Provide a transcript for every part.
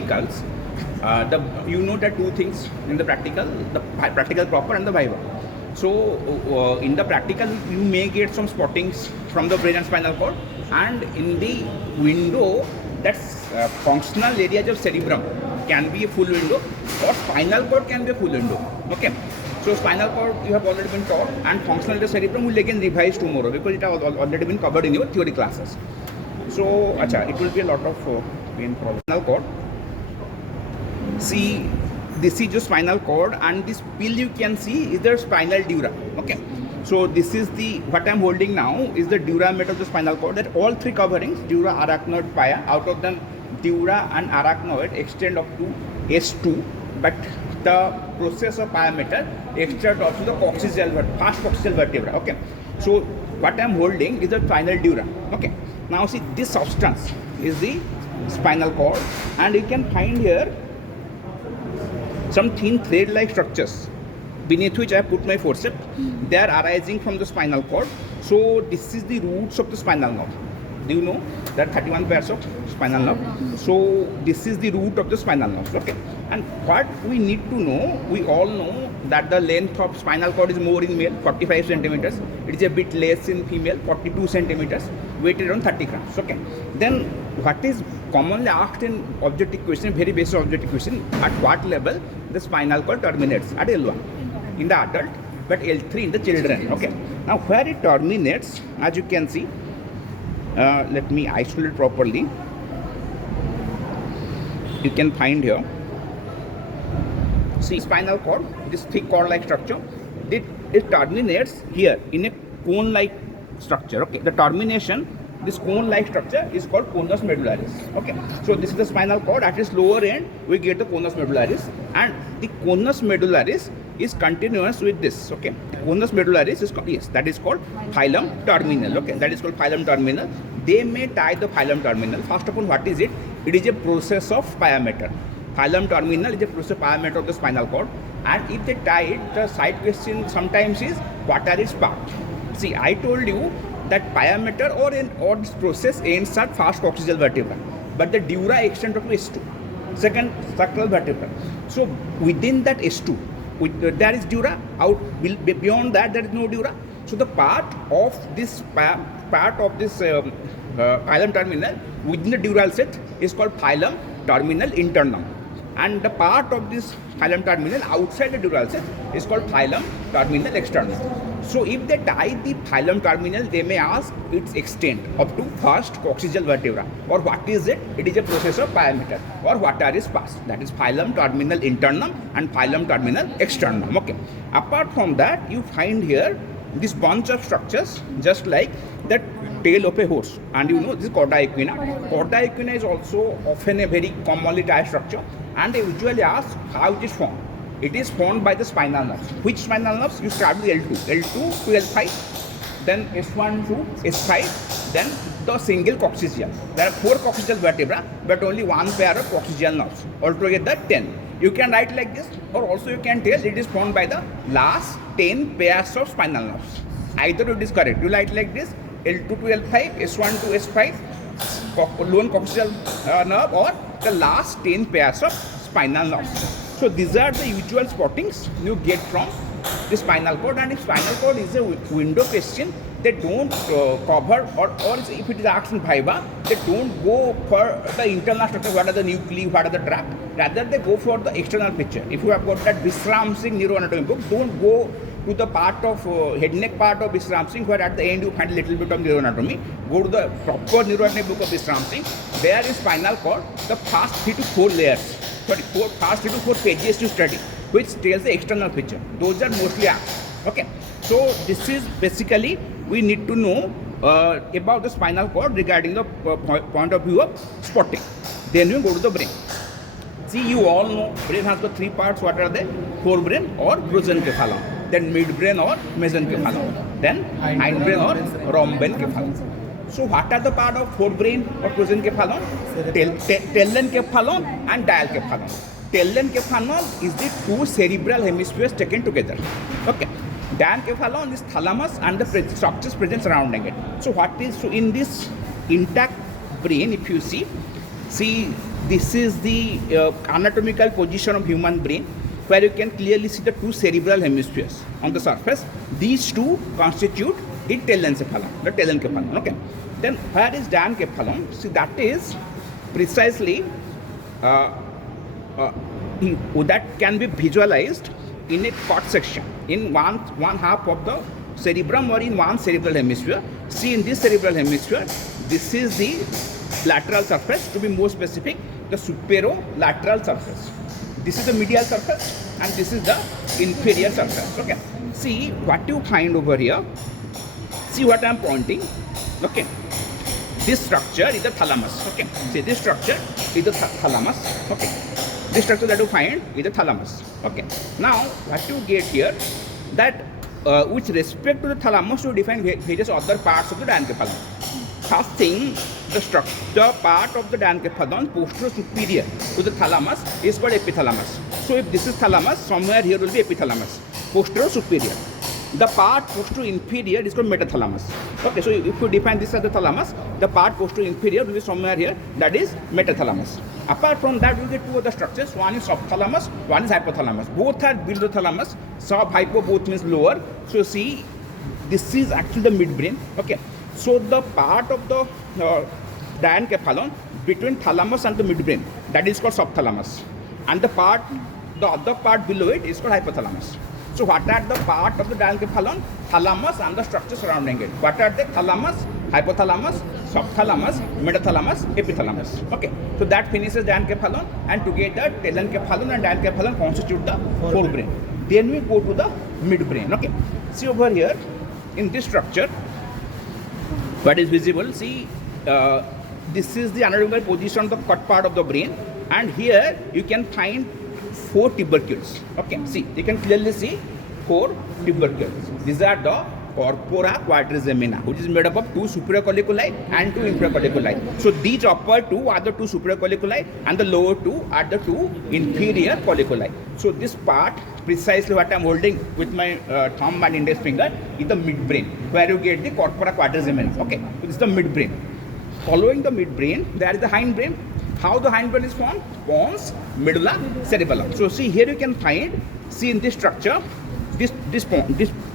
practicals, you know that two things in the practical proper and the viva. So in the practical, you may get some spottings from the brain and spinal cord, and in the window, that's functional areas of cerebrum can be a full window, or spinal cord can be a full window. Okay. So spinal cord you have already been taught, and functional area cerebrum will again revise tomorrow because it has already been covered in your theory classes. So it will be a lot of pain problem. Spinal cord. See, this is your spinal cord, and this pill you can see is the spinal dura. Okay. So this is the, what I am holding now is the dura mat of the spinal cord, that all three coverings, dura, arachnoid, pia, out of them dura and arachnoid extend up to S2, but the process of pia mater extend also the coccygeal, first coccygeal vertebra. Okay. So what I am holding is the spinal dura. Okay. Now see, this substance is the spinal cord, and you can find here some thin thread-like structures beneath which I have put my forceps. They are arising from the spinal cord. So this is the roots of the spinal nerve. Do you know that 31 pairs of spinal nerve? So this is the root of the spinal nerve. Okay. And what we need to know, we all know that the length of spinal cord is more in male, 45 centimeters. It is a bit less in female, 42 centimeters, weight around 30 grams. Okay. Then what is commonly asked in objective question, very basic objective question, at what level the spinal cord terminates? At L1 in the adult, but L3 in the children. Okay. Now where it terminates, as you can see, let me isolate properly. You can find here. See, spinal cord, this thick cord-like structure, it terminates here in a cone-like structure. Okay. The termination, this cone-like structure is called conus medullaris. Okay. So this is the spinal cord. At its lower end, we get the conus medullaris, and the conus medullaris is continuous with this. Okay. The conus medullaris is called, yes, that is called phylum terminal. Okay. That is called phylum terminal. They may tie the phylum terminal. First of all, what is it? It is a process of pia mater. Phylum terminal is a process of pia mater of the spinal cord, and if they tie it, the side question sometimes is what are its parts? See, I told you that pia mater or this process ends at first coccygeal vertebra, but the dura extends up to S2, second sacral vertebra. So within that S2, there is dura. Out beyond that, there is no dura. So the part of this phylum terminal within the dural set is called phylum terminal internum, and the part of this phylum terminal outside the dural set is called phylum terminal externum. So if they tie the phylum terminal, they may ask its extent up to first coccygeal vertebra, or what is it? It is a process of pia mater, or what are its parts? That is phylum terminal internum and phylum terminal externum. Okay. Apart from that, you find here this bunch of structures just like the tail of a horse, and you know this is chorda equina. Chorda equina is also often a very commonly tied structure, and they usually ask how it is formed. It is formed by the spinal nerves. Which spinal nerves? You start with L2 to L5, then S1 to S5, then the single coccygeal. There are 4 coccygeal vertebra, but only one pair of coccygeal nerves. Altogether 10. You can write like this, or also you can tell it is formed by the last 10 pairs of spinal nerves. Either it is correct. You write like this: L2 to L5, S1 to S5, lone coccygeal nerve, or the last 10 pairs of spinal nerves. So these are the usual spottings you get from the spinal cord, and if spinal cord is a window question, they don't cover, or if it is asked in viva, they don't go for the internal structure, what are the nuclei, what are the tract, rather they go for the external picture. If you have got that Visram Singh neuroanatomy book, don't go to the part of head neck part of Visram Singh, where at the end you find a little bit of neuroanatomy. Go to the proper neuroanatomy book of Visram Singh. There is spinal cord, the first 3 to 4 layers, first 3 to 4 pages to study, which tells the external picture. Those are mostly asked. Okay. So this is basically, we need to know about the spinal cord regarding the point of view of spotting. Then you go to the brain. See, you all know brain has got 3 parts. What are they? Forebrain or prosencephalon, then midbrain or mesencephalon, then hindbrain or rhombencephalon. So what are the part of forebrain or prosencephalon? Telencephalon and dialcephalon. Telencephalon is the 2 cerebral hemispheres taken together. Okay. Diencephalon is thalamus and the structures present surrounding it. So in this intact brain, if you see this is the anatomical position of human brain, where you can clearly see the two cerebral hemispheres on the surface. These two constitute the telencephalon, the telencephalon. Okay. Then where is diencephalon? See, that is precisely that can be visualized in a cut section in one half of the cerebrum or in one cerebral hemisphere. See, in this cerebral hemisphere, this is the lateral surface, to be more specific, the superolateral surface. This is the medial surface and this is the inferior surface. Okay. See what you find over here. See what I am pointing. Okay. This structure is the thalamus. Okay. See, this structure is the thalamus. Okay. This structure that you find is the thalamus. Okay. Now what you get here, that with respect to the thalamus, you define various other parts of the diencephalon. First thing, the part of the diencephalon posterior superior to the thalamus is called epithalamus. So if this is thalamus, somewhere here will be epithalamus, posterior superior. The part posterior inferior is called metathalamus. Okay, so if you define this as the thalamus, the part posterior inferior will be somewhere here, that is metathalamus. Apart from that, you get two other structures. One is subthalamus, one is hypothalamus. Both are below the thalamus. Sub, hypo, both means lower. So see, this is actually the midbrain. Okay. So the part of the diencephalon between thalamus and the midbrain, that is called subthalamus. And the other part below it is called hypothalamus. So what are the part of the diencephalon? Thalamus and the structure surrounding it. What are they? Thalamus, hypothalamus, subthalamus, metathalamus, epithalamus. Okay. So that finishes diencephalon, and together telencephalon and diencephalon constitute the forebrain. Then we go to the midbrain. Okay. See over here, in this structure, what is visible? See, this is the anatomical position of the cut part of the brain, and here you can find 4 tubercles. Okay, see, you can clearly see 4 tubercles. These are the corpora quadrigemina, which is made up of 2 superior colliculi and 2 inferior colliculi. So these upper 2 are the 2 superior colliculi and the lower 2 are the 2 inferior colliculi. So this part, precisely what I am holding with my thumb and index finger, is the midbrain, where you get the corpora quadrigemina. Okay, so this is the midbrain. Following the midbrain, there is the hindbrain. How the hindbrain is formed? Pons, medulla, cerebellum. So see, here you can find, see in this structure, this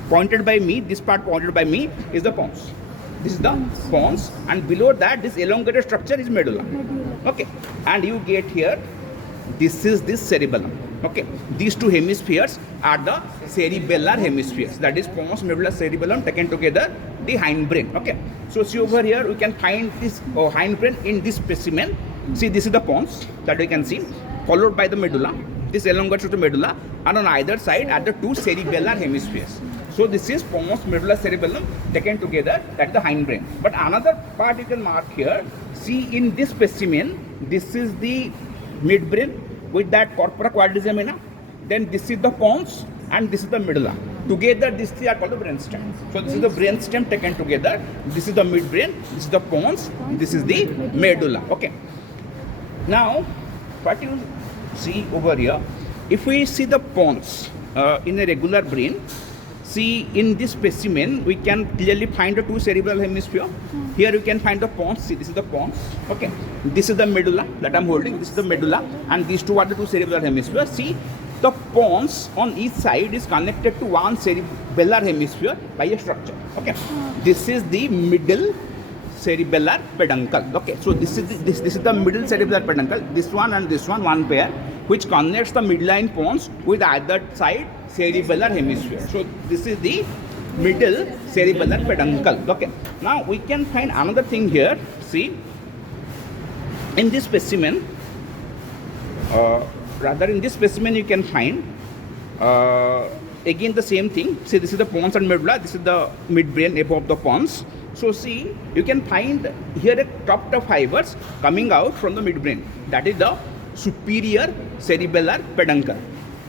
pointed by me, this part pointed by me is the pons. This is the pons, and below that, this elongated structure is medulla. Okay, and you get here, this is this cerebellum. Okay, these 2 hemispheres are the cerebellar hemispheres, that is pons, medulla, cerebellum taken together, the hindbrain. Okay, so see over here, we can find this hindbrain in this specimen. See, this is the pons that we can see, followed by the medulla, this elongated medulla, and on either side are the 2 cerebellar hemispheres. So this is pons, medulla, cerebellum taken together, that is the hindbrain. But another part you can mark here, see in this specimen, this is the midbrain with that corpora quadrigemina, then this is the pons and this is the medulla. Together these 3 are called the brainstem. So this is the brainstem taken together, this is the midbrain, this is the pons, this is the medulla. Okay. Now, what you see over here, if we see the pons in a regular brain, see in this specimen, we can clearly find the 2 cerebral hemisphere. Here you can find the pons. See, this is the pons. Okay, this is the medulla that I'm holding. This is the medulla, and these 2 are the 2 cerebral hemispheres. See, the pons on each side is connected to one cerebellar hemisphere by a structure. Okay, this is the middle cerebellar peduncle. Okay, so this is the middle cerebellar peduncle. This one and this one pair, which connects the midline pons with either side cerebellar hemisphere. So this is the middle cerebellar peduncle. Okay, now we can find another thing here. See, in this specimen, in this specimen you can find again the same thing. See, this is the pons and medulla, this is the midbrain above the pons. So see, you can find here a tuft of fibers coming out from the midbrain, that is the superior cerebellar peduncle,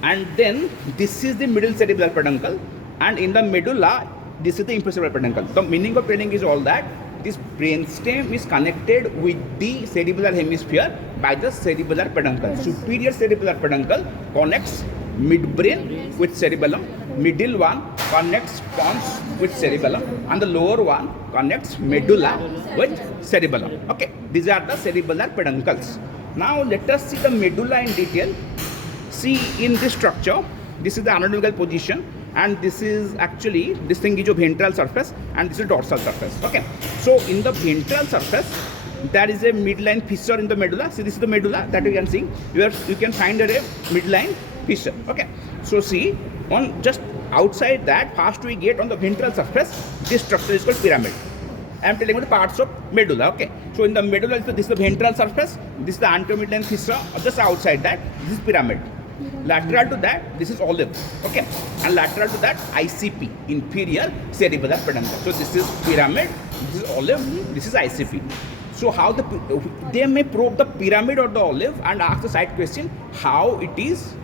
and then this is the middle cerebellar peduncle, and in the medulla this is the inferior cerebellar peduncle. The meaning of telling is all that this brainstem is connected with the cerebellar hemisphere by the cerebellar peduncle. Superior cerebellar peduncle connects midbrain with cerebellum, middle one connects pons with cerebellum, and the lower one connects medulla with cerebellum. Okay, these are the cerebellar peduncles. Now let us see the medulla in detail. See, in this structure, this is the anatomical position, and this is actually, this thing is your ventral surface, and this is dorsal surface. Okay, so in the ventral surface, there is a midline fissure in the medulla. See, this is the medulla that you can see. You can find a midline fissure. Okay, so see, on just outside that, first we get on the ventral surface, this structure is called pyramid. I am telling you the parts of medulla. Okay, so in the medulla, this is the ventral surface, this is the anterior midline fissure, or just outside that, this is pyramid. Lateral to that, this is olive. Okay, and lateral to that, ICP, inferior cerebellar peduncle. So this is pyramid, this is olive, this is ICP. So how they may probe the pyramid or the olive and ask the side question how it is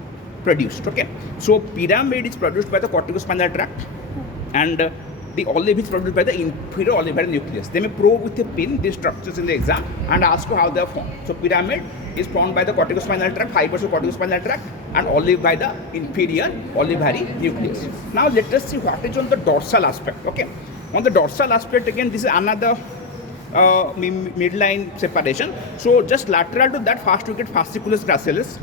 produced. Okay, so pyramid is produced by the corticospinal tract, and the olive is produced by the inferior olivary nucleus. They may probe with a pin these structures in the exam and ask you how they are formed. So pyramid is formed by the corticospinal tract, fibers of corticospinal tract, and olive by the inferior olivary nucleus. Now let us see what is on the dorsal aspect. Okay, on the dorsal aspect, again, this is another midline separation. So just lateral to that, first you get fasciculus gracilis,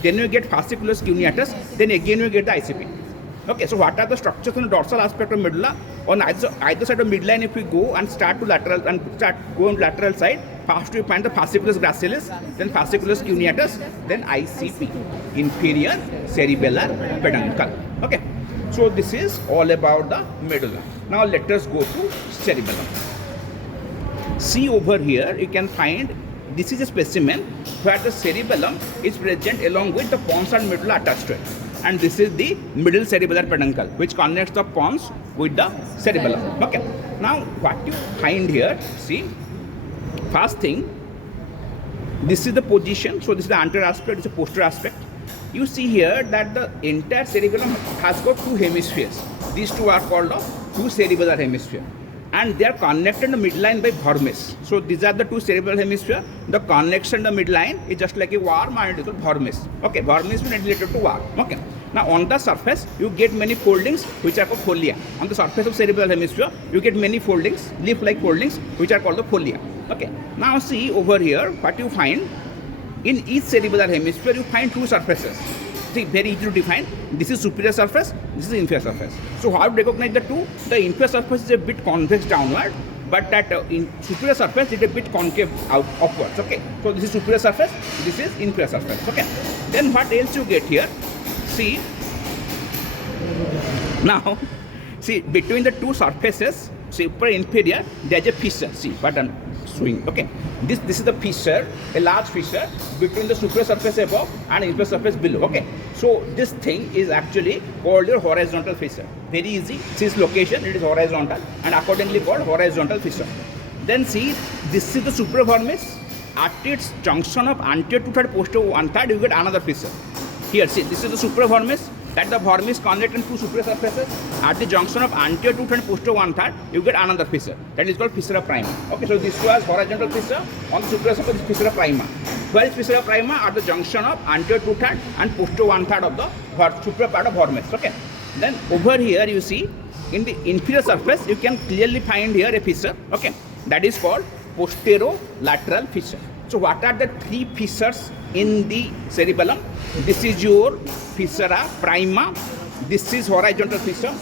then you get fasciculus cuneatus, then again you get the ICP. Okay, so what are the structures on the dorsal aspect of medulla? On either side of midline, if we go and start to lateral and start going lateral side, first we find the fasciculus gracilis, then fasciculus cuneatus, then ICP, inferior cerebellar peduncle. Okay, so this is all about the medulla. Now let us go to cerebellum. See over here, you can find this is a specimen where the cerebellum is present along with the pons and medulla attached to it. And this is the middle cerebellar peduncle, which connects the pons with the cerebellum. Okay. Now, what you find here, see, first thing, this is the position. So this is the anterior aspect, this is the posterior aspect. You see here that the entire cerebellum has got two hemispheres. These two are called the two cerebellar hemisphere, and they are connected in the midline by vermis. So these are the two cerebral hemisphere. The connection in the midline is just like a worm, and it is called vermis. Okay, vermis is related to worm. Okay. Now on the surface, you get many foldings which are called folia. On the surface of cerebral hemisphere, you get many foldings, leaf-like foldings, which are called the folia. Okay. Now see over here, what you find, in each cerebral hemisphere, you find two surfaces. See, very easy to define. This is superior surface, this is inferior surface. So how to recognize the two? The inferior surface is a bit convex downward, but that in superior surface is a bit concave upwards. Okay. So this is superior surface, this is inferior surface. Okay. Then what else you get here? See, now, see, between the two surfaces, superior and inferior, there is a fissure. See what I'm showing. Okay, this is the fissure, a large fissure between the superior surface above and inferior surface below. Okay, so this thing is actually called your horizontal fissure. Very easy. See its location, it is horizontal, and accordingly called horizontal fissure. Then see, this is the superior vermis. At its junction of anterior two-third, posterior one-third, you get another fissure. Here, see, this is the superior vermis, that the vermis connect in two superior surfaces. At the junction of anterior two-third and posterior one-third, you get another fissure. That is called fissura prima. Okay, so this was horizontal fissure. On the superior surface, fissura prima. Where is fissura prima? At the junction of anterior two-third and posterior one-third of the superior part of vermis. Okay. Then over here, you see, in the inferior surface, you can clearly find here a fissure. Okay, that is called posterolateral fissure. So what are the three fissures in the cerebellum? This is your fissura prima, this is horizontal fissure,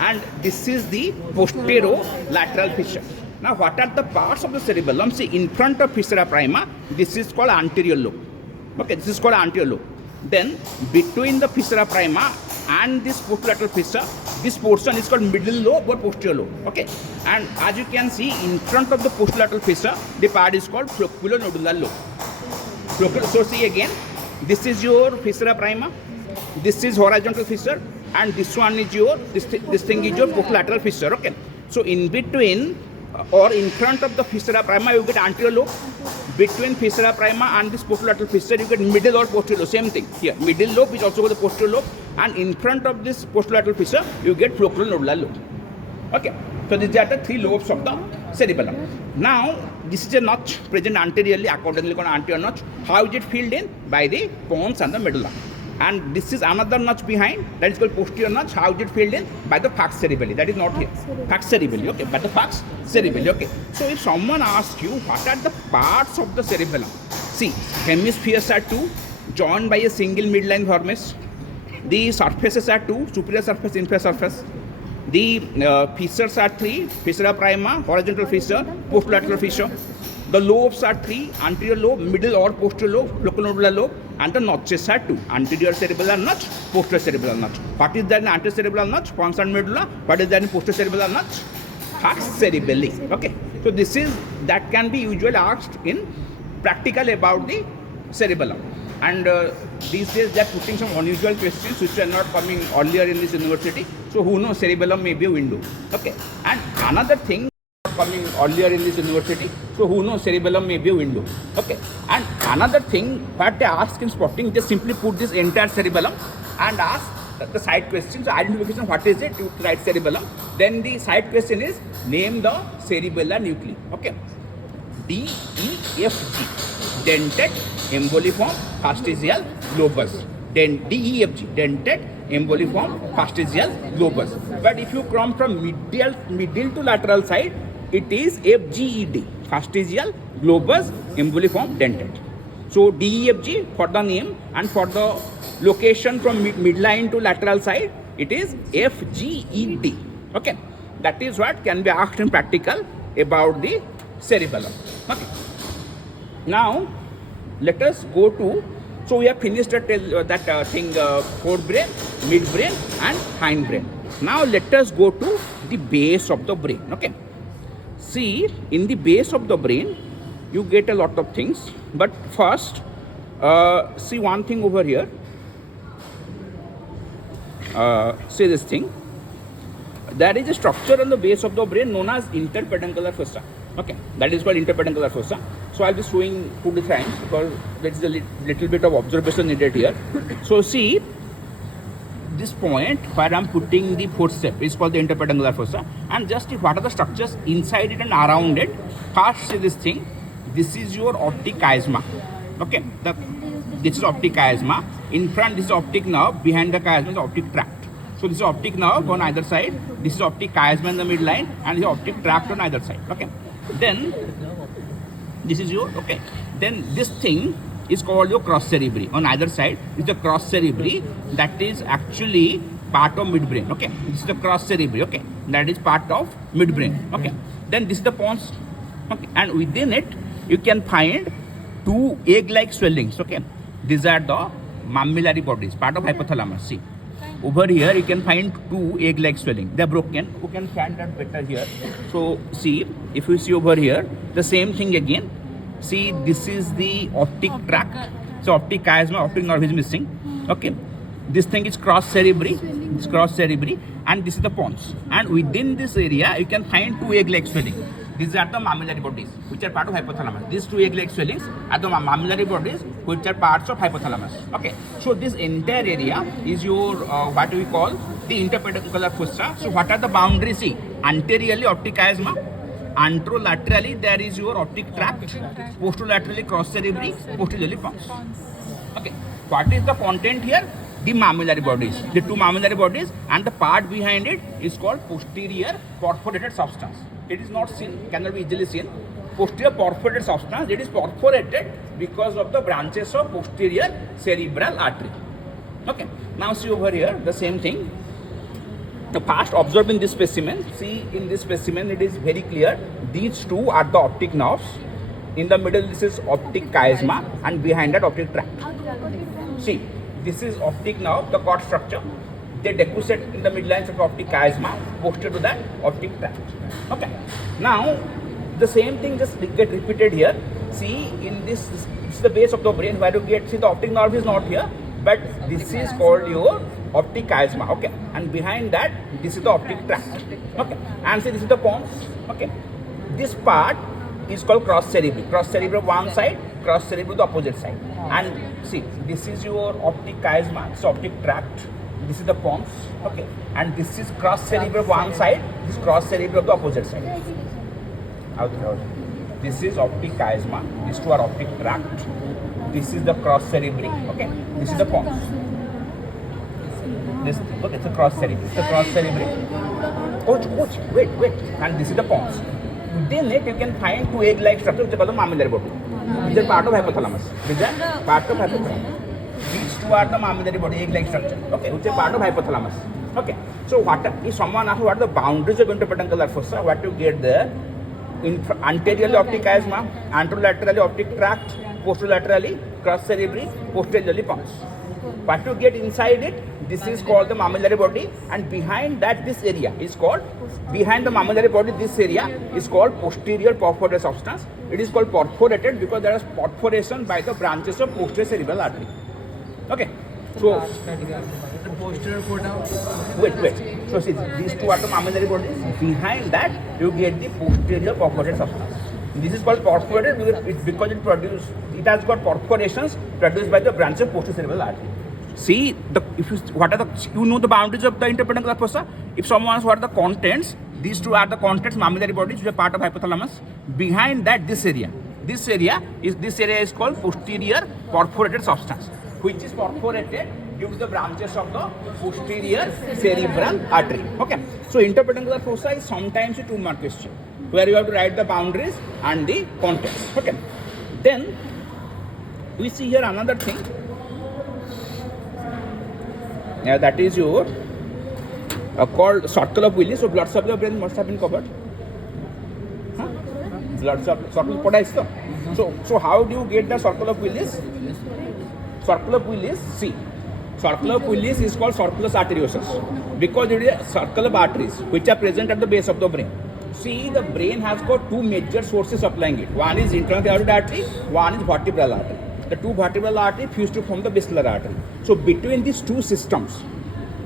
and this is the posterolateral fissure. Now what are the parts of the cerebellum? See, in front of fissura prima, this is called anterior lobe. Okay, this is called anterior lobe. Then between the fissura prima and this posterolateral fissure, this portion is called middle lobe or posterior lobe. Okay, and as you can see, in front of the posterolateral fissure, the part is called flocculonodular lobe. So see again, this is your fissura prima, this is horizontal fissure, and this one is your this thing is your posterolateral fissure. Okay, so in between or in front of the fissura prima, you get anterior lobe. Between fissura prima and this posterolateral fissure, you get middle or posterior lobe. Same thing here. Middle lobe is also called the posterior lobe, and in front of this posterolateral fissure, you get flocculonodular lobe. Okay, so these are the three lobes of the cerebellum. Now, this is a notch present anteriorly, accordingly called anterior notch. How is it filled in? By the pons and the medulla. And this is another notch behind, that is called posterior notch. How is it filled in? By the falx cerebelli. That is not here. Falx cerebelli, okay, by the falx cerebelli, okay. So if someone asks you, what are the parts of the cerebellum? See, hemispheres are two, joined by a single midline vermis. The surfaces are two, superior surface, inferior surface. The fissures are three, fissura prima, horizontal fissure, posterolateral fissure. The lobes are three, anterior lobe, middle or posterior lobe, loconodular lobe, and the notches are two, anterior cerebellar notch, posterior cerebellar notch. What is that in anterior cerebellar notch? Pons and medulla. What is that in posterior cerebellar notch? Heart cerebelli. Okay. So this is, that can be usually asked in practical about the cerebellum. And these days they are putting some unusual questions which are not coming earlier in this university. So who knows, cerebellum may be a window. Okay. And another thing coming earlier in this university. So who knows, cerebellum may be a window. Okay. And another thing what they ask in spotting, they simply put this entire cerebellum and ask the side question. So identification, what is it? You write cerebellum. Then the side question is name the cerebellar nuclei. Okay. D, E, F, G. Dentate, emboliform, fastigial, lobus. Then D, E, F, G. Dentate, emboliform, fastigial, lobus. But if you come from middle to lateral side, it is F, G, E, D. Fastigial, lobus, emboliform, dentate. So D, E, F, G for the name, and for the location from midline to lateral side, it is F, G, E, D. Okay. That is what can be asked in practical about the cerebellum. Okay. Now let us go to, so we have finished that thing, forebrain, midbrain and hindbrain. Now let us go to the base of the brain. Okay. See, in the base of the brain you get a lot of things, but first see one thing over here. See this thing. There is a structure on the base of the brain known as interpeduncular fossa. Okay, that is called interpeduncular fossa. So I'll be showing 2 times because there is a little bit of observation needed here. So see, this point where I'm putting the forceps is called the interpeduncular fossa, and just what are the structures inside it and around it. First, see this thing. This is your optic chiasma. Okay, this is optic chiasma. In front, this is optic nerve. Behind the chiasma is the optic tract. So this is optic nerve on either side. This is optic chiasma in the midline, and this is optic tract on either side. Okay. Then this is your, okay. Then this thing is called your cross cerebri. On either side is the cross cerebri, that is actually part of midbrain. Okay. This is the cross cerebri. Okay. That is part of midbrain. Okay. Then this is the pons. Okay. And within it you can find 2 egg-like swellings. Okay. These are the mammillary bodies, part of hypothalamus. See. Over here you can find 2 egg-like swelling. They are broken. You can find that better here. So see, if you see over here, the same thing again. See, this is the optic tract. So optic chiasma, optic nerve is missing. Okay. This thing is cross cerebri. This cross cerebri, and this is the pons. And within this area you can find 2 egg-like swelling. These are the mammillary bodies, which are part of hypothalamus. These 2 egg-like swellings are the mammillary bodies, which are parts of hypothalamus. Okay. So this entire area is your what we call the interpeduncular fossa. So what are the boundaries? See, anteriorly optic chiasma, anterolaterally there is your optic tract, posterolaterally cross cerebri, posteriorly pons. Okay. What is the content here? The mammillary bodies, the 2 mammillary bodies, and the part behind it is called posterior perforated substance. It is not seen, cannot be easily seen. Posterior perforated substance, it is perforated because of the branches of posterior cerebral artery. Okay. Now see over here, the same thing. The first observe in this specimen. See, in this specimen it is very clear. These 2 are the optic nerves. In the middle this is optic chiasma, and behind that optic tract. See, this is optic nerve, the cord structure. They deposit in the midlines of optic chiasma, posterior to that optic tract. Okay. Now the same thing just get repeated here. See, in this is the base of the brain where you get, see, the optic nerve is not here, but this is called your optic chiasma. Okay. And behind that, this is the optic tract. Okay. And see, this is the pons. Okay. This part is called cross cerebri. Cross cerebri one side, cross cerebri the opposite side. And see, this is your optic chiasma, this optic tract. This is the pons. Okay. And this is cross cerebri one side, this cross cerebri of the opposite side. Out. This is optic chiasma. These 2 are optic tract. This is the cross cerebri. Okay. This is the pons. This, look, it's a cross cerebri. It's a cross cerebri. Coach, wait. And this is the pons. Within it you can find 2 egg-like structures which are called the mammillary body. These are part of hypothalamus. These are part of hypothalamus. These two are the mammillary body egg-like structure. Okay, which is part of hypothalamus. Okay. So what if someone asks what are the boundaries of interpedunclar fossa? What you get there? Anteriorly optic chiasma, anterolaterally optic tract, posterolaterally crus cerebri, posteriorly pons. What you get inside it? This is called the mammillary body, and behind that this area is called, behind the mammillary body this area is called posterior perforated substance. It is called perforated because there is perforation by the branches of posterior cerebral artery. Okay. So the posterior forearm. wait. So see, these two are the mammillary bodies. Behind that you get the posterior perforated substance. This is called perforated because it has got perforations produced by the branch of posterior cerebral artery. See, you know the boundaries of the interpedunclar fossa. If someone asks what are the contents, these two are the contents, mammillary bodies, which are part of hypothalamus. Behind that, this area is called posterior perforated substance, which is perforated due to the branches of the posterior cerebral artery. Okay. So interpedunclar fossa is sometimes a 2-mark question where you have to write the boundaries and the contents. Okay. Then we see here another thing. That is your called circle of Willis. So blood supply of brain must have been covered. Blood supply. So how do you get the circle of Willis? Circle of Willis, see, circle of Willis is called circulus arteriosus because it is a circle of arteries which are present at the base of the brain. See, the brain has got two major sources supplying it. One is internal carotid artery, one is vertebral artery. The two vertebral arteries fuse to form the basilar artery. So between these two systems,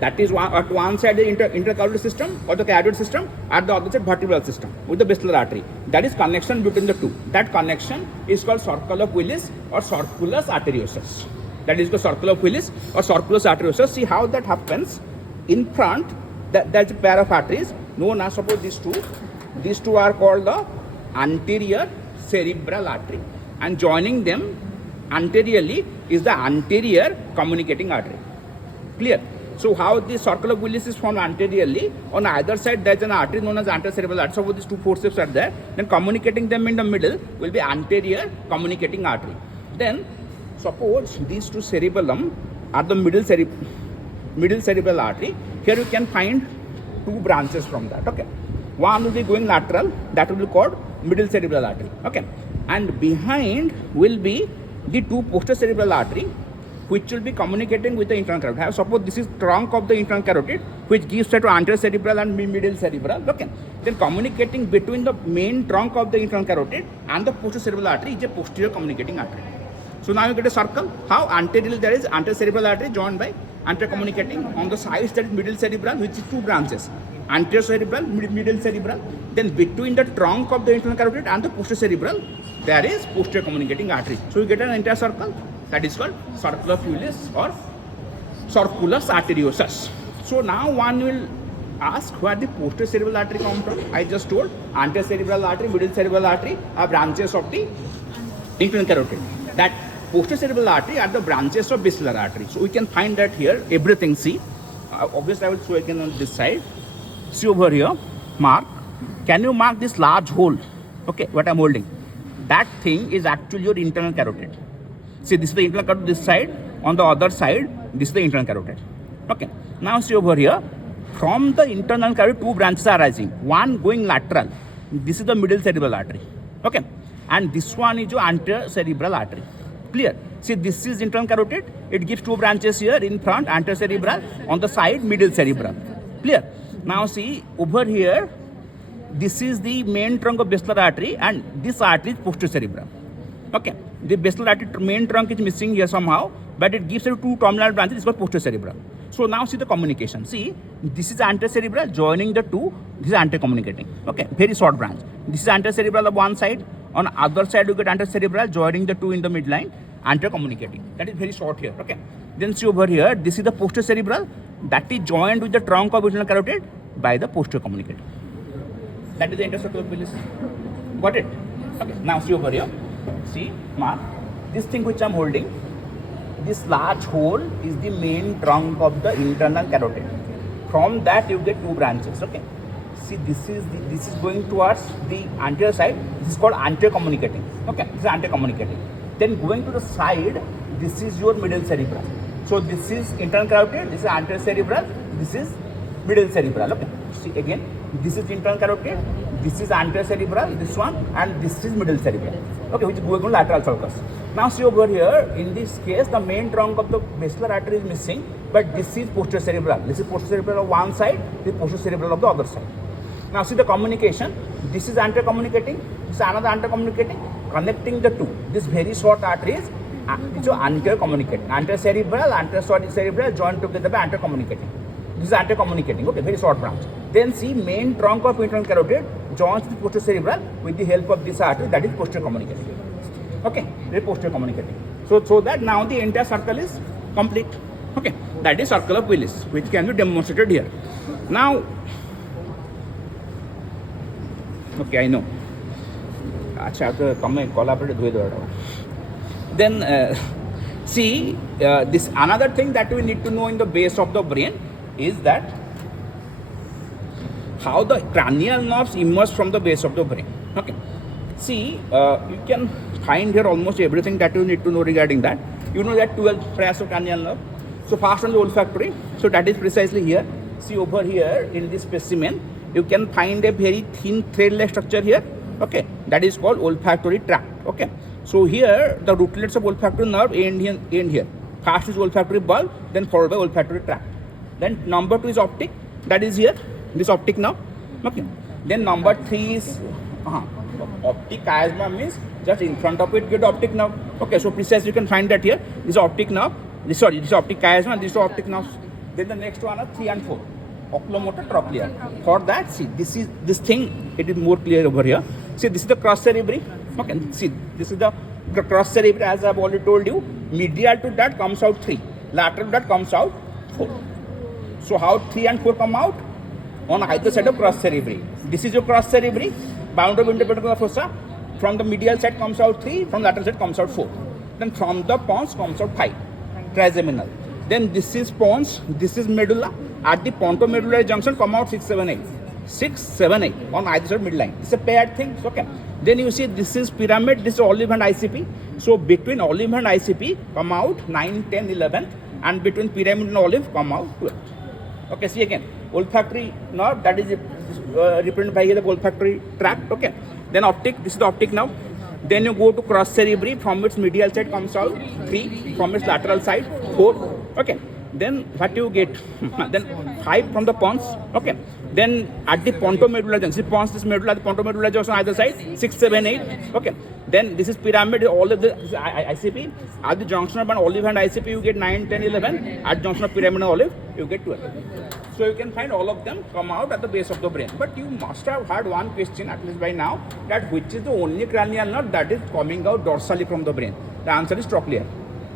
that is at one side the intercarotid system or the carotid system, at the other side vertebral system with the basilar artery. That is connection between the two. That connection is called circle of Willis or circulus arteriosus. That is the circle of Willis or circulus arteriosus. See how that happens. In front, there is a pair of arteries known as, suppose these two are called the anterior cerebral artery, and joining them anteriorly is the anterior communicating artery. Clear? So how the circle of Willis is formed anteriorly, on either side there is an artery known as anterior cerebral artery. So these two forceps are there, then communicating them in the middle will be anterior communicating artery. Then suppose these two cerebellum are the middle cerebral artery. Here you can find two branches from that. Okay, one will be going lateral, that will be called middle cerebral artery. Okay, and behind will be the two posterior cerebral artery which will be communicating with the internal carotid. Suppose this is trunk of the internal carotid which gives rise to anterior cerebral and middle cerebral. Okay, then communicating between the main trunk of the internal carotid and the posterior cerebral artery is a posterior communicating artery. So now you get a circle. How? Anteriorly there is anterior cerebral artery joined by anterior communicating. On the sides there is middle cerebral, which is two branches, anterior cerebral, middle cerebral. Then between the trunk of the internal carotid and the posterior cerebral, there is posterior communicating artery. So you get an entire circle. That is called circle of Willis or circulus arteriosus. So now one will ask where the posterior cerebral artery comes from. I just told anterior cerebral artery, middle cerebral artery are branches of the internal carotid. That posterior cerebral artery are the branches of basilar artery. So we can find that here, everything. See, obviously I will show again on this side. See over here, mark. Can you mark this large hole? Okay, what I'm holding. That thing is actually your internal carotid. See, this is the internal carotid this side. On the other side, this is the internal carotid. Okay. Now see over here, from the internal carotid, two branches are rising. One going lateral. This is the middle cerebral artery. Okay. And this one is your anterior cerebral artery. Clear? See, this is internal carotid. It gives two branches here in front, anterior cerebral. On the side, middle cerebral. Clear? Now see, over here, this is the main trunk of basilar artery, and this artery is posterior cerebral. Okay, the basilar artery main trunk is missing here somehow, but it gives you two terminal branches. It's called posterior cerebral. So now see the communication. See, this is anterior cerebral joining the two. This is anterior communicating. Okay, very short branch. This is anterior cerebral of one side. On other side you get anterior cerebral joining the two in the midline. Anterior communicating. That is very short here. Okay. Then see over here. This is the posterior cerebral that is joined with the trunk of internal carotid by the posterior communicating. That is the intercircle of Willis. Got it? Okay. Now see over here. See, mark. This thing which I am holding, this large hole is the main trunk of the internal carotid. From that you get two branches. Okay. See, this is going towards the anterior side. This is called anterior communicating. Okay, this is anti-communicating. Then going to the side, this is your middle cerebral. So this is internal carotid, this is anterior cerebral, this is middle cerebral. Okay, see again, this is internal carotid, this is anterior cerebral, this one, and this is middle cerebral. Okay, which is going on lateral sulcus. Now see over here, in this case, the main trunk of the basilar artery is missing, but this is posterior cerebral. This is posterior cerebral of one side, this is posterior cerebral of the other side. Now see the communication. This is anterior communicating, this is another anterior communicating, connecting the two. This very short arteries, which are anterior communicating. Anterior cerebral, anterior cerebral joined together by anterior communicating. This is anterior communicating, okay, very short branch. Then see main trunk of internal carotid joins the posterior cerebral with the help of this artery, that is posterior communicating. Okay, very posterior communicating. So that now the entire circle is complete. Okay, that is circle of Willis, which can be demonstrated here. Now, okay, I know. Then see this another thing that we need to know in the base of the brain is that how the cranial nerves emerge from the base of the brain. Okay, see you can find here almost everything that you need to know regarding that. You know that 12 pairs of cranial nerve. So first on the olfactory, so that is precisely here. See over here in this specimen, you can find a very thin thread-like structure here. Okay, that is called olfactory tract. Okay, so here the rootlets of olfactory nerve end here. First is olfactory bulb, then followed by olfactory tract. Then number 2 is optic, that is here, this optic nerve. Okay, then number 3 is optic chiasma, means just in front of it get optic nerve. Okay, so precisely you can find that here. This is optic nerve. This is optic chiasma. These are optic nerves. Then the next one are 3 and 4. Oculomotor, trochlear. For that, see this thing. It is more clear over here. See, this is the cross cerebri. Okay, see, this is the cross cerebri. As I have already told you, medial to that comes out 3. Lateral to that comes out 4. So how 3 and 4 come out? On either side of cross cerebri. This is your cross cerebri. Boundary of interpersonal fossa. From the medial side comes out 3. From lateral side comes out 4. Then from the pons comes out 5. Trigeminal. Then this is pons, this is medulla. At the pontomedullary junction come out 6, 7, 8. 6, 7, 8 on either side midline. It's a paired thing. Okay. Then you see this is pyramid, this is olive and ICP. So between olive and ICP come out 9, 10, 11, and between pyramid and olive come out 12. Okay, see again. Olfactory nerve, that is represented by the olfactory tract. Okay. Then optic, this is the optic nerve. Then you go to cross cerebri, from its medial side comes out 3, from its lateral side 4. Okay. Then what you get? Then 5 from the pons. Okay. Then at the pontomedulla junction, see pons, this medulla, the pontomedulla junction on either side 6, 7, 8. Okay. Then this is pyramid, all of the ICP. At the junction of an olive and ICP, you get 9, 10, 11. At junction of pyramid and olive, you get 12. So you can find all of them come out at the base of the brain. But you must have had one question, at least by now, that which is the only cranial nerve that is coming out dorsally from the brain. The answer is trochlear.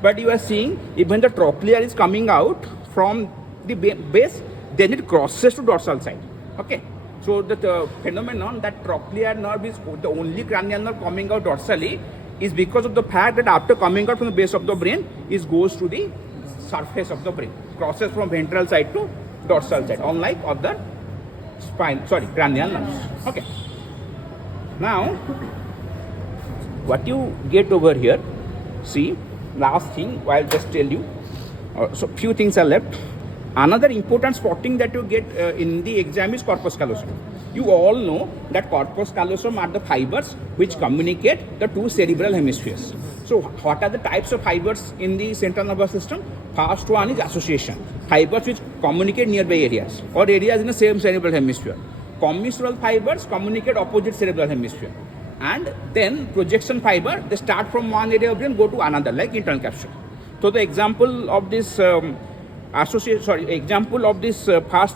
But you are seeing even the trochlear is coming out from the base, then it crosses to dorsal side. Okay. So the phenomenon that trochlear nerve is the only cranial nerve coming out dorsally is because of the fact that after coming out from the base of the brain, it goes to the surface of the brain, crosses from ventral side to dorsal side, unlike other cranial nerves. Okay. Now, what you get over here, see, last thing I'll just tell you. So few things are left. Another important spotting that you get in the exam is corpus callosum. You all know that corpus callosum are the fibers which communicate the two cerebral hemispheres. So what are the types of fibers in the central nervous system? First one is association. Fibers which communicate nearby areas or areas in the same cerebral hemisphere. Commissural fibers communicate opposite cerebral hemisphere. And then projection fiber, they start from one area of brain, go to another, like internal capsule. So the example of this first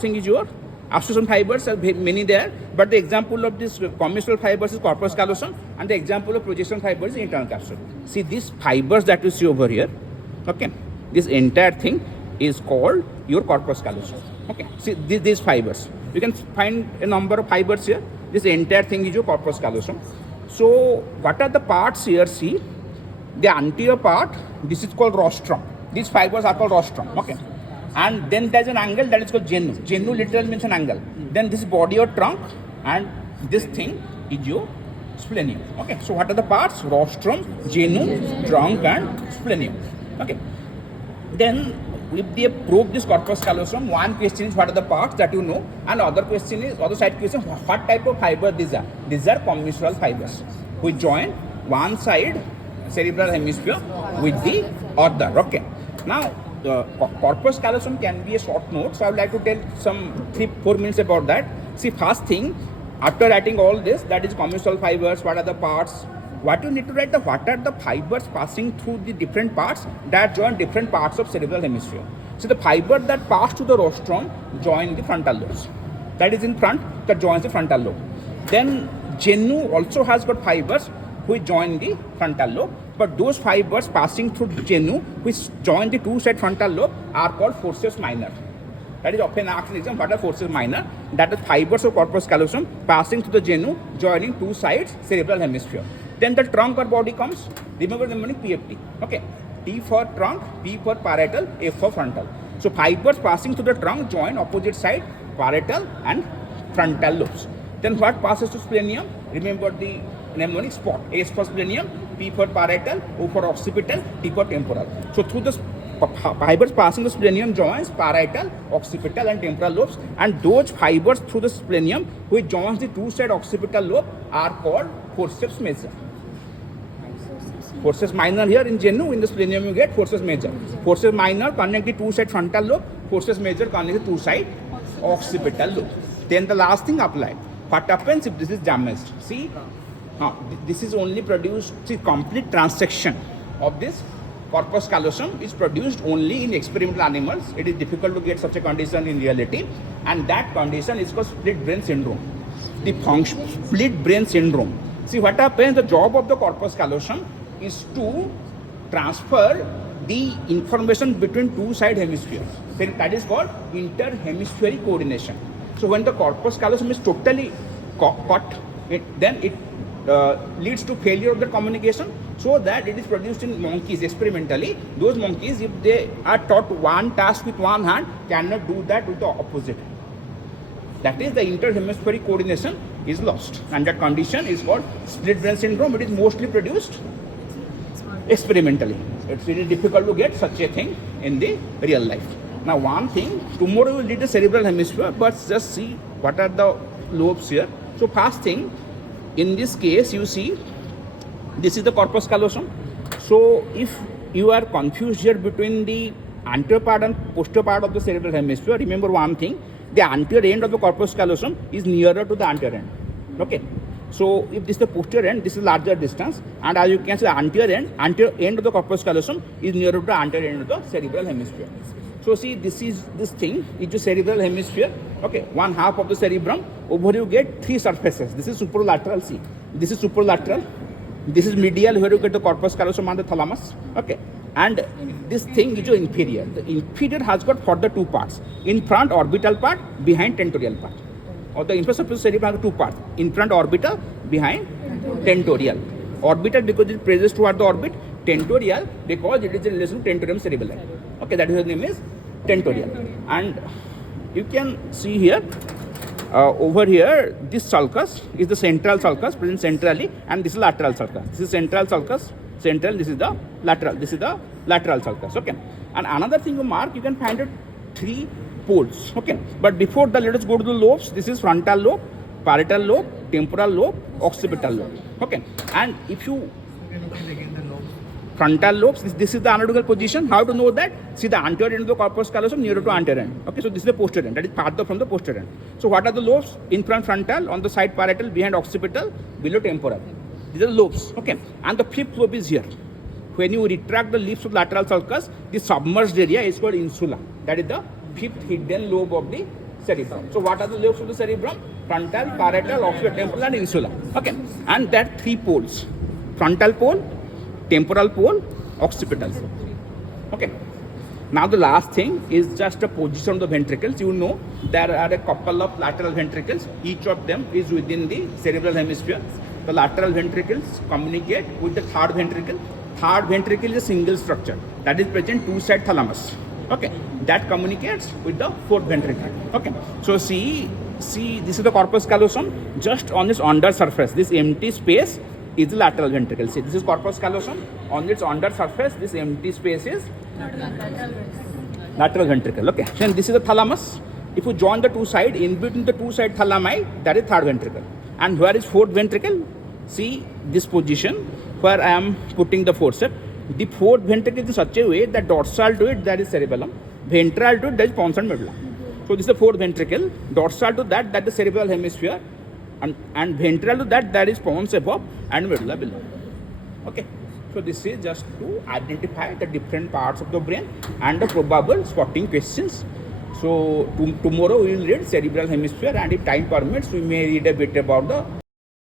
thing is your association fibers are many there, but the example of this commissural fibers is corpus callosum, and the example of projection fibers is internal capsule. See these fibers that you see over here, okay, this entire thing is called your corpus callosum. Okay, see these fibers, you can find a number of fibers here. This entire thing is your corpus callosum. So what are the parts here? See, the anterior part, this is called rostrum. These fibers are called rostrum. Okay. And then there's an angle that is called genu. Genu literally means an angle. Then this body or trunk, and this thing is your splenium. Okay, so what are the parts? Rostrum, genu, trunk, and splenium. Okay, then if they probe this corpus callosum, one question is what are the parts that you know, and other question is, other side question, what type of fiber these are? These are commissural fibers which join one side cerebral hemisphere with the other. Okay, now the corpus callosum can be a short note, so I would like to tell some 3-4 minutes about that. See, first thing, after writing all this, that is commissural fibers, what are the parts, what you need to write, what are the fibers passing through the different parts that join different parts of cerebral hemisphere. So the fiber that pass to the rostrum join the frontal lobes, that is in front, that joins the frontal lobe. Then genu also has got fibers which join the frontal lobe, but those fibers passing through genu which join the two-side frontal lobe are called forceps minor. That is often asked in exam, what are forceps minor? That is fibers of corpus callosum passing through the genu joining two sides cerebral hemisphere. Then the trunk or body comes. Remember the meaning PFT. Okay, T for trunk, P for parietal, F for frontal. So fibers passing through the trunk join opposite side parietal and frontal lobes. Then what passes to splenium? Remember the mnemonic spot. S for splenium, P for parietal, O for occipital, T for temporal. So through the fibers passing the splenium joins parietal, occipital and temporal lobes, and those fibers through the splenium which joins the two-side occipital lobe are called forceps major. Forceps minor here in genu, in the splenium you get forceps major. Forceps minor connect the two-side frontal lobe, forceps major connect the two-side occipital lobe. Then the last thing apply. What happens if this is damaged? See, this is only produced, see, complete transection of this corpus callosum is produced only in experimental animals. It is difficult to get such a condition in reality, and that condition is called split brain syndrome. The function, split brain syndrome. See what happens, the job of the corpus callosum is to transfer the information between two side hemispheres. That is called interhemispheric coordination. So when the corpus callosum is totally cut, then it leads to failure of the communication, so that it is produced in monkeys experimentally. Those monkeys, if they are taught one task with one hand, cannot do that with the opposite. That is, the interhemispheric coordination is lost, and that condition is called split brain syndrome. It is mostly produced experimentally. It's really difficult to get such a thing in the real life. Now one thing, tomorrow we will read the cerebral hemisphere, but just see what are the lobes here. So first thing, in this case you see this is the corpus callosum. So if you are confused here between the anterior part and posterior part of the cerebral hemisphere, remember one thing, the anterior end of the corpus callosum is nearer to the anterior end. Okay, so if this is the posterior end, this is larger distance, and as you can see, the anterior end of the corpus callosum is nearer to the anterior end of the cerebral hemisphere. So see, this thing is the cerebral hemisphere. Okay, one half of the cerebrum. Over you get three surfaces. This is superlateral. See, this is superlateral. This is medial, where you get the corpus callosum and the thalamus. Okay, and this thing is your inferior. The inferior has got further two parts: in front orbital part, behind tentorial part. Or the infrastructure cerebrum has two parts: in front orbital, behind tentorial. Orbital because it presses toward the orbit. Tentorial because it is in relation to tentorium cerebellum. Okay, that is the name is tentorial. And you can see here, over here, this sulcus is the central sulcus present centrally, and this is lateral sulcus. This is central sulcus, central. This is the lateral. This is the lateral sulcus. Okay. And another thing you mark, you can find it three poles. Okay. But before that, let us go to the lobes. This is frontal lobe, parietal lobe, temporal lobe, occipital lobe. Okay. And if you frontal lobes, this is the anatomical position. How to know that? See, the anterior end of the corpus callosum nearer to anterior end. Okay, so this is the posterior end, that is farther from the posterior end. So what are the lobes? In front frontal, on the side parietal, behind occipital, below temporal. These are the lobes. Okay, and the fifth lobe is here. When you retract the leaves of lateral sulcus, the submerged area is called insula. That is the fifth hidden lobe of the cerebrum. So what are the lobes of the cerebrum? Frontal, parietal, occipital, temporal, and insula. Okay, and that three poles: frontal pole, temporal pole, occipital pole. Okay. Now the last thing is just a position of the ventricles. You know there are a couple of lateral ventricles. Each of them is within the cerebral hemisphere. The lateral ventricles communicate with the third ventricle. Third ventricle is a single structure that is present two-side thalamus. Okay. That communicates with the fourth ventricle. Okay. So see, see, this is the corpus callosum. Just on its under surface, this empty space is the lateral ventricle. See, this is corpus callosum. On its under surface, this empty space is lateral ventricle. Okay. Then this is the thalamus. If you join the two sides, in between the two side thalami, that is third ventricle. And where is fourth ventricle? See this position where I am putting the forceps. The fourth ventricle is in such a way that dorsal to it, that is cerebellum. Ventral to it, that is pons and medulla. So this is the fourth ventricle. Dorsal to that, that is the cerebral hemisphere. And ventral to that, that is pons above and medulla below. Okay. So this is just to identify the different parts of the brain and the probable spotting questions. So tomorrow we will read cerebral hemisphere, and if time permits, we may read a bit about the